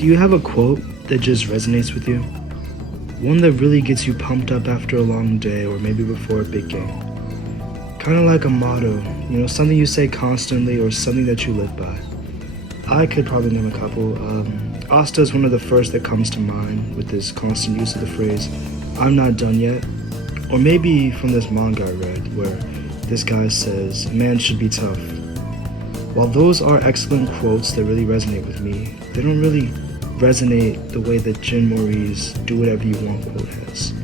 Do you have a quote that just resonates with you? One that really gets you pumped up after a long day or maybe before a big game? Kind of like a motto, something you say constantly or something that you live by. I could probably name a couple. Asta is one of the first that comes to mind with this constant use of the phrase, "I'm not done yet." Or maybe from this manga I read where this guy says, "A man should be tough." While those are excellent quotes that really resonate with me, they don't really resonate the way that Jin Mori's "do whatever you want" quote has.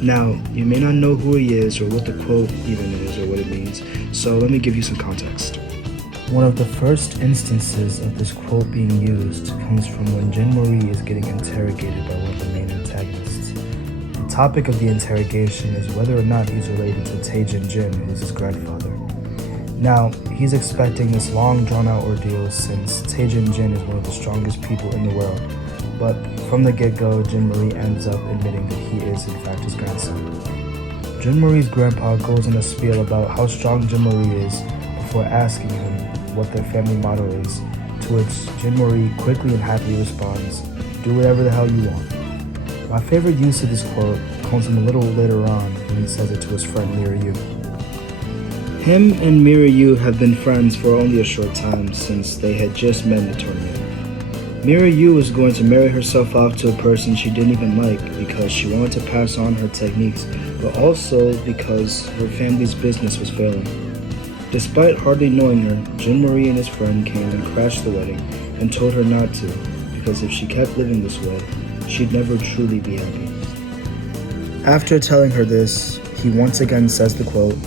Now, you may not know who he is or what the quote even is or what it means, so let me give you some context. One of the first instances of this quote being used comes from when Jin Mori is getting interrogated by one of the main antagonists. The topic of the interrogation is whether or not he's related to Taejin Jin, who's his grandfather. Now, he's expecting this long drawn-out ordeal since Taejin Jin is one of the strongest people in the world, but from the get-go, Jin Mori ends up admitting that he is in fact his grandson. Jin Mori's grandpa goes on a spiel about how strong Jin Mori is before asking him what their family motto is, to which Jin Mori quickly and happily responds, "Do whatever the hell you want." My favorite use of this quote comes from a little later on when he says it to his friend Mirai. Him and Mirai have been friends for only a short time since they had just met in the tournament. Mirai was going to marry herself off to a person she didn't even like because she wanted to pass on her techniques, but also because her family's business was failing. Despite hardly knowing her, Jin Mori and his friend came and crashed the wedding and told her not to, because if she kept living this way, she'd never truly be happy. After telling her this, he once again says the quote,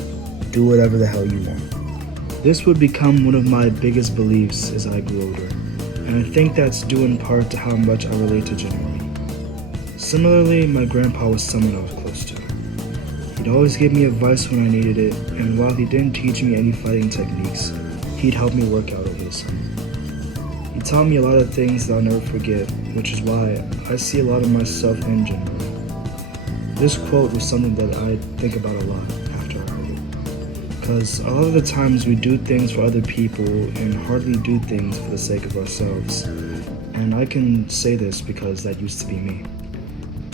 "Do whatever the hell you want." This would become one of my biggest beliefs as I grew older, and I think that's due in part to how much I relate to Jin Mori. Similarly, my grandpa was someone I was close to. He'd always give me advice when I needed it, and while he didn't teach me any fighting techniques, he'd help me work out over the summer. He taught me a lot of things that I'll never forget, which is why I see a lot of myself in Jin Mori. This quote was something that I think about a lot after I heard it, because a lot of the times we do things for other people and hardly do things for the sake of ourselves, and I can say this because that used to be me.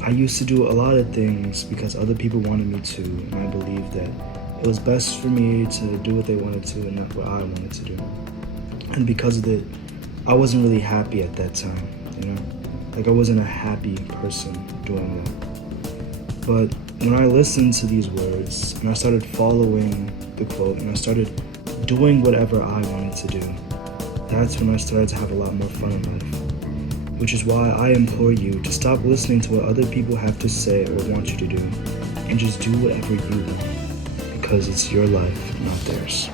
I used to do a lot of things because other people wanted me to, and I believed that it was best for me to do what they wanted to and not what I wanted to do. And because of it, I wasn't really happy at that time, Like I wasn't a happy person doing that. But when I listened to these words and I started following the quote and I started doing whatever I wanted to do, that's when I started to have a lot more fun in life. Which is why I implore you to stop listening to what other people have to say or want you to do, and just do whatever you want, because it's your life, not theirs.